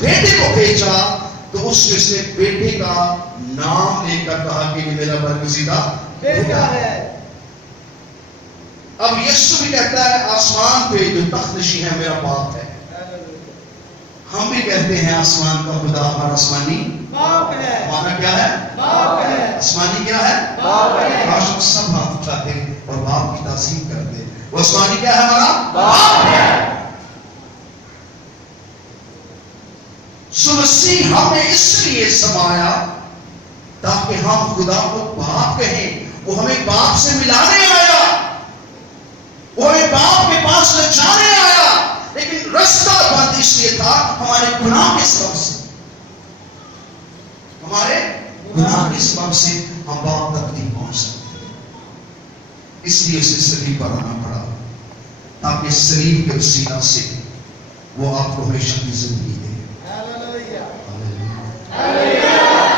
بیٹے کو بھیجا تو اس نے بیٹے کا نام لے کر کہا کہ یہ میرا برگزیدہ بیٹا ہے۔ اب یسوع بھی کہتا ہے آسمان پہ جو تخت نشین ہے میرا باپ ہے۔ ہم بھی کہتے ہیں آسمان کا خدا ہمارا آسمانی باپ ہے۔ ہمارا کیا ہے؟ باپ ہے۔ آسمانی کیا ہے؟ باپ ہے۔ کاش ہم سب ہاتھ اٹھاتے اور باپ کی تعظیم کرتے۔ وہ آسمانی کیا ہے؟ ہمارا باپ ہے۔ سو مسیح ہمیں اس لیے سمایا تاکہ ہم خدا کو باپ کہیں۔ وہ ہمیں باپ سے ملانے آیا، وہ ہمیں باپ کے پاس لے جانے آیا، لیکن رستہ بند اس لیے تھا ہمارے گناہ کے سبب سے۔ ہمارے گناہ کے سبب سے ہم باپ تک نہیں پہنچ سکتے، اس لیے اسے صلیب پر آنا پڑا تاکہ صلیب کے وسیلہ سے وہ آپ کو ہمیشہ کی زندگی دے۔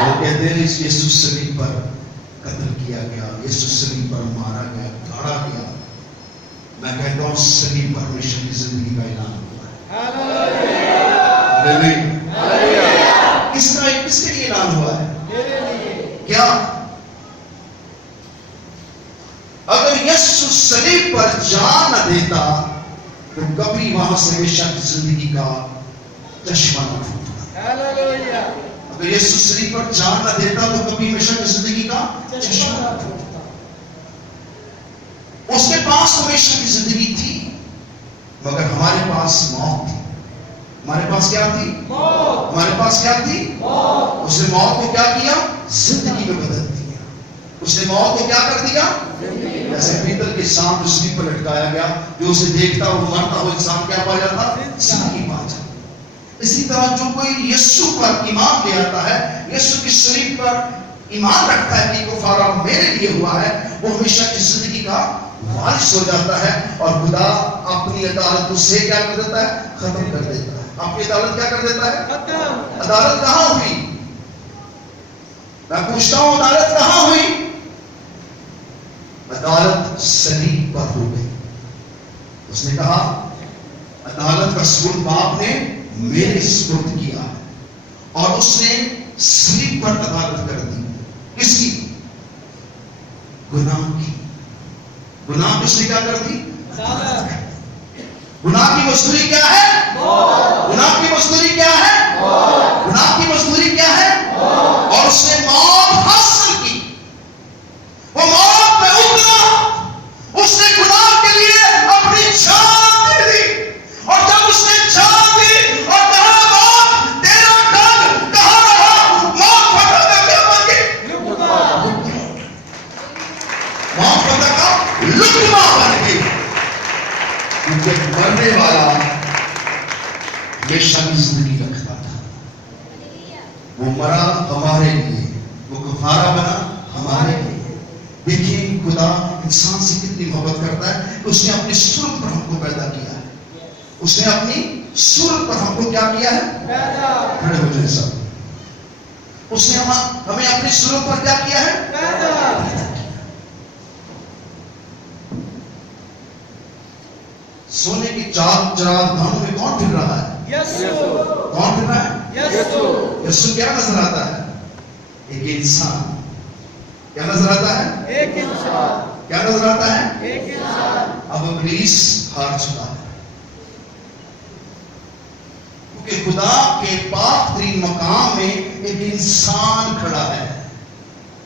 وہ کہتے ہیں یسوع صلیب پر قتل کیا گیا، یسوع صلیب پر مارا گیا، گاڑا گیا۔ میں کہتا ہوں صلیب پر ہمیشہ کی زندگی کا اعلان ہوا ہے۔ کس طرح، کس کے لیے اعلان ہوا ہے؟ کیا اگر یسوع صلیب پر جان نہ دیتا تو کبھی وہاں سے ہمیشہ کی زندگی کا چشمہ نہ پھوٹتا۔ اگر یسوع صلیب پر جان نہ دیتا تو کبھی ہمیشہ کی زندگی کا چشمہ نہ پھوٹتا۔ اس کے پاس ہمیشہ کی زندگی تھی مگر ہمارے پاس موت تھی۔ ہمارے پاس کیا تھی؟ موت۔ ہمارے پاس کیا تھی؟ موت۔ اس نے موت کو کیا کیا؟ زندگی میں بدل دیا۔ اس نے موت کو کیا کر دیا؟ جیسے پیتل کے سانپ اس پر لٹکایا گیا، جو اسے دیکھتا وہ مرتا، وہ انسان کیا پا جاتا؟ زندگی پا جاتا۔ اسی طرح جو کوئی یسوع پر ایمان لے آتا ہے، یسوع کی صلیب پر ایمان رکھتا ہے کہ کفارہ میرے لیے ہوا ہے، وہ ہمیشہ کی زندگی کا وارث ہو جاتا ہے، اور خدا اپنی عدالت اس سے کیا کر دیتا ہے؟ ختم کر دیتا ہے۔ اپنی عدالت کیا کر دیتا ہے؟ ختم۔ عدالت کہاں ہوئی؟ میں پوچھتا ہوں عدالت کہاں ہوئی؟ عدالت صلیب پر ہو گئی۔ اس نے کہا عدالت کا سپرد باپ نے میرے سپرد کیا، اور اس نے صلیب پر عدالت کر دی۔ کس کی؟ گناہ کی۔ گناہ کس نے کیا کر دی؟ گناہ کی مزدوری کیا ہے؟ گناہ کی مزدوری کیا ہے؟ گناہ کی مزدوری کیا ہے؟ اور اس نے موت حاصل کی۔ وہ موت میں اترا، اس نے گناہ کے لیے اپنی جان دے دی، اور جب اس نے جان دی اور کہا موت تیرا ڈنگ کہاں رہا، موت پتہ کا کیا بن گئی؟ موت پتہ کا لقمہ بن گئی، کیونکہ مرنے والا ہمیشہ کی زندگی رکھتا تھا۔ وہ مرا ہمارے لیے، وہ کفارہ بنا ہمارے لیے۔ دیکھیں خدا انسان سے کتنی محبت کرتا ہے، اس نے اپنی صورت پر ہم کو پیدا کیا ہے۔ اس نے اپنی صورت پر ہم کو کیا کیا ہے؟ پیدا۔ کھڑے ہو جائے سب۔ اس نے ہمیں اپنی صورت پر کیا کیا ہے؟ پیدا۔ سونے کی چار چراغ دھانوں میں کون پھر رہا ہے؟ یسوع۔ کون پھر رہا ہے؟ یسوع۔ یسوع کیا نظر آتا ہے؟ ایک انسان۔ کیا نظر آتا ہے؟ ایک انسان۔ کیا نظر آتا ہے؟ ایک انسان۔ اب ابلیس ہار چکا ہے، کیونکہ خدا کے پاک ترین مقام میں ایک انسان کھڑا ہے۔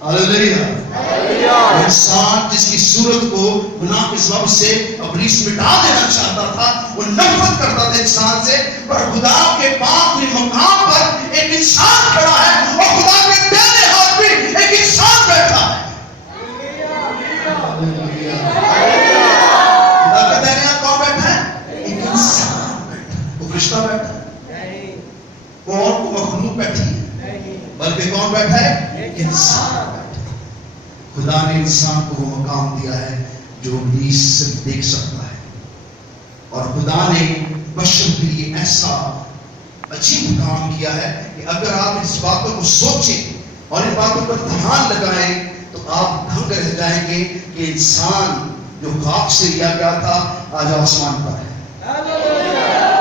ہاللیلویہ۔ انسان جس کی صورت کو گناہ کے سبب سے ابلیس مٹا دینا چاہتا تھا، وہ نفرت کرتا تھا انسان سے، پر خدا کے پاک کے مقام پر ایک انسان کھڑا ہے، اور خدا کے دائیں ہاتھ میں ایک انسان بیٹھا ہے۔ خدا کے دائیں ہاتھ کون بیٹھا ہے؟ ایک انسان بیٹھا ہے۔ وہ فرشتہ بیٹھا ہے، اور وہ مخلوق بیٹھی ہے، بلکہ کون بیٹھا ہے؟ ایک انسان بیٹھا ہے۔ خدا نے انسان کو وہ مقام دیا ہے جو ابلیس صرف دیکھ سکتا ہے، اور خدا نے بشر کے لیے ایسا عجیب کام کیا ہے کہ اگر آپ اس باتوں کو سوچیں اور ان باتوں پر دھیان لگائیں تو آپ دھنگ رہ جائیں گے کہ انسان جو خاک سے لیا گیا تھا آج آسمان پر ہے۔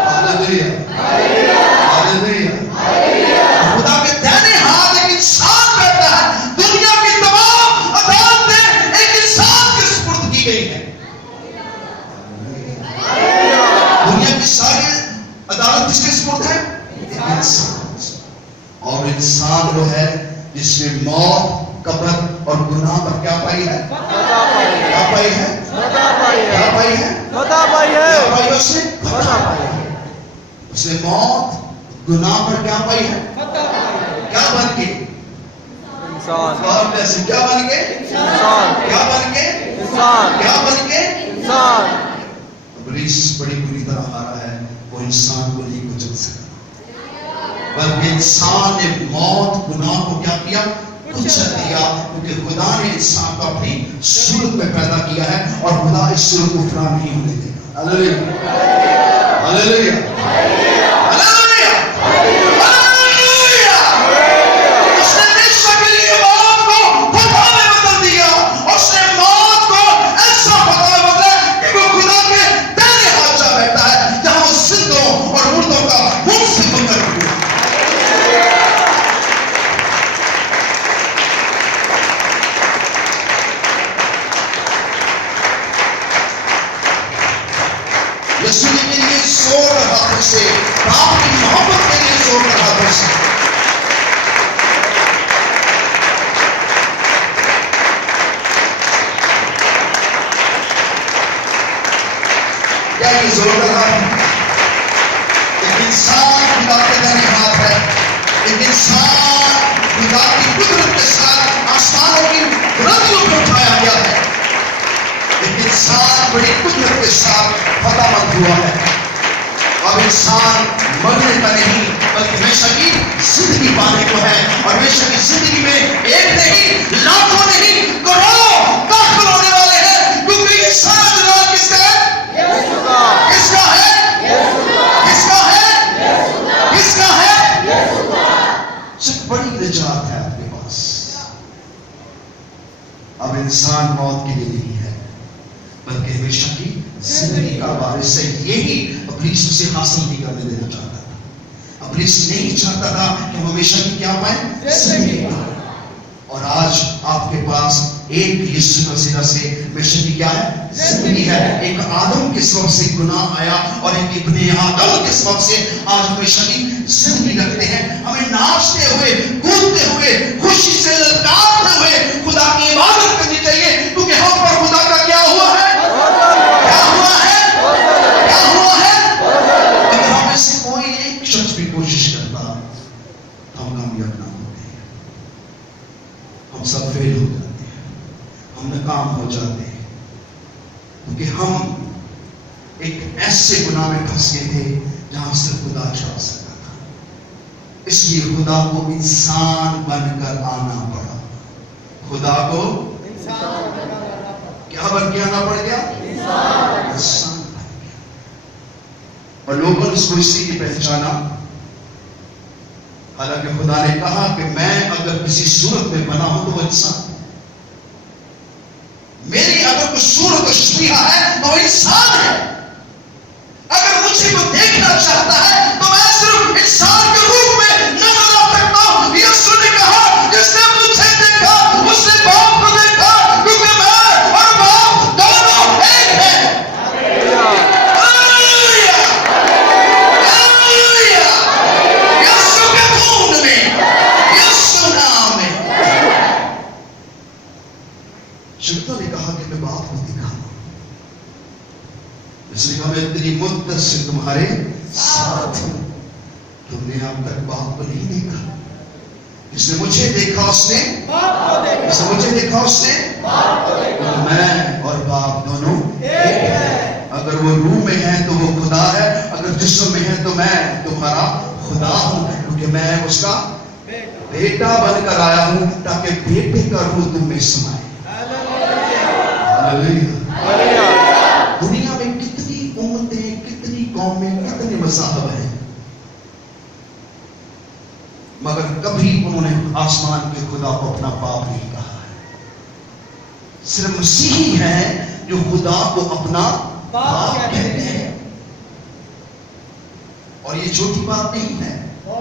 ہاللیلویہ۔ ہاللیلویہ۔ اور انسان وہ ہے جس نے موت، قبر اور گناہ پر کیا پائی ہے؟ کیا پائی ہے؟ کیا پائی ہے؟ کیا پائی اس نے؟ اس نے موت، گناہ پر کیا پائی ہے؟ کیا بن کے؟ انسان. کیا بن کے؟ انسان. کیا بن کے؟ انسان. کیا بن کے؟ انسان. ابلیس بڑی بری طرح ہارا ہے، وہ انسان کو نہیں کچل سکا، بلکہ انسان نے موت، گناہ کو کیا کیا؟ کچل دیا، کیونکہ خدا نے انسان کو اپنی صورت میں پیدا کیا ہے اور خدا اس صورت کو فنا نہیں ہونے دے گا. ہاللیلویہ، ہاللیلویہ، ہاللیلویہ، ہاللیلویہ. اس نے بے شکلی موت کو فتح میں بدل دیا، اس نے موت کو ایسا فتح میں بدلا کہ وہ خدا کے دائیں ہاتھ جا بیٹھا ہے، جہاں وہ زندوں اور مردوں کا منصف کر ہوا. یسوع نے کے لیے زور کر ہاتھوں سے، باپ کی محبت کے لیے زور کر ہاتھوں سے. کیا یہ زور کر رہا ہے؟ ایک انسان خدا کے دائیں ہاتھ ہے، ایک انسان خدا کی قدرت کے ساتھ آسمانوں کی بلندیوں پہ اٹھایا گیا ہے، ایک انسان بڑی قدرت کے ساتھ فتح مند ہوا ہے. اب انسان مرنے کا نہیں بلکہ ہمیشہ کی زندگی پانے کو ہے، اور ہمیشہ کی زندگی میں ایک نہیں، لاکھوں نہیں، کروڑوں داخل ہونے والے ہیں، کیونکہ یہ سارا جلال کس کا ہے؟ کس کا ہے؟ کس کا ہے؟ کس کا ہے؟ صرف بڑی نجات ہے آپ کے پاس. اب انسان موت کے لیے نہیں ہے بلکہ ہمیشہ کی زندگی کا وارث ہے. یہی ابلیس اسے حاصل نہیں کرنے دینا چاہتا تھا. ابلیس نہیں چاہتا تھا کہ ہم ہمیشہ کی کیا پائیں؟ زندگی پائیں. اور آج آپ کے پاس ایک یسوع مسیح سے ہمیشہ کی کیا ہے؟ زندگی ہے. ایک آدم کے سبب سے گناہ آیا اور ایک ابن آدم کے سبب سے آج ہمیشہ کی زندگی رکھتے ہیں. ہمیں ناچتے ہوئے، کودتے ہوئے، خوشی سے للکارتے ہوئے خدا کی عبادت کرنی چاہیے، کیونکہ ہم پر خدا کا کیا ہوا ہے؟ کیا ہوا ہے؟ کیا ہوا ہے؟ اگر ہم میں سے کوئی ایک شخص بھی کوشش کرتا تو ہم کامیاب نہ ہوتے ہیں، ہم سب فیل ہو جاتے ہیں، ہم ناکام ہو جاتے ہیں، کیونکہ ہم ایک ایسے گناہ میں پھنس گئے تھے جہاں صرف خدا چھڑا سکتا تھا. اس لیے خدا کو انسان بن کر آنا پڑا. خدا کو کیا بن کے آنا پڑ گیا؟ انسان بن گیا. اور لوگوں نے اس کو اسی کی پہچانا، حالانکہ خدا نے کہا کہ میں اگر کسی صورت میں بنا ہوں تو وہ انسان، میری اگر کوئی صورت و شبیہ ہے تو وہ انسان ہے. اگر مجھے کو دیکھنا چاہتا ہے تو میں صرف انسان کے روپ میں نظر آ سکتا ہوں. یسوع نے کہا جس نے مجھے دیکھا اس نے باپ کو دیکھا، کیونکہ میں اور باپ دونوں ایک ہیں. ہاللیلویہ، ہاللیلویہ. یسوع کے خون میں، یسوع نام میں. شگفتوں نے کہا کہ میں باپ کو دیکھا، اس نے کہا میں اتنی مدت سے تمہارے ساتھ ہوں، تم نے اب تک باپ کو نہیں دیکھا. جس نے مجھے دیکھا اس نے جس نے مجھے دیکھا اس نے میں اور باپ دونوں ایک ہیں. اگر وہ روح میں ہے تو وہ خدا ہے، اگر جسم میں ہے تو میں تمہارا خدا ہوں، کیونکہ میں اس کا بیٹا بن کر آیا ہوں تاکہ بیٹے کا روح تم میں سمائے. دنیا میں کتنی امتیں، کتنی قومیں، کتنے مذاہب ہیں، مگر کبھی انہوں نے آسمان کے خدا کو اپنا باپ نہیں کہا ہے. صرف مسیحی ہیں جو خدا کو اپنا باپ کہتے ہیں. اور یہ چھوٹی بات نہیں ہے.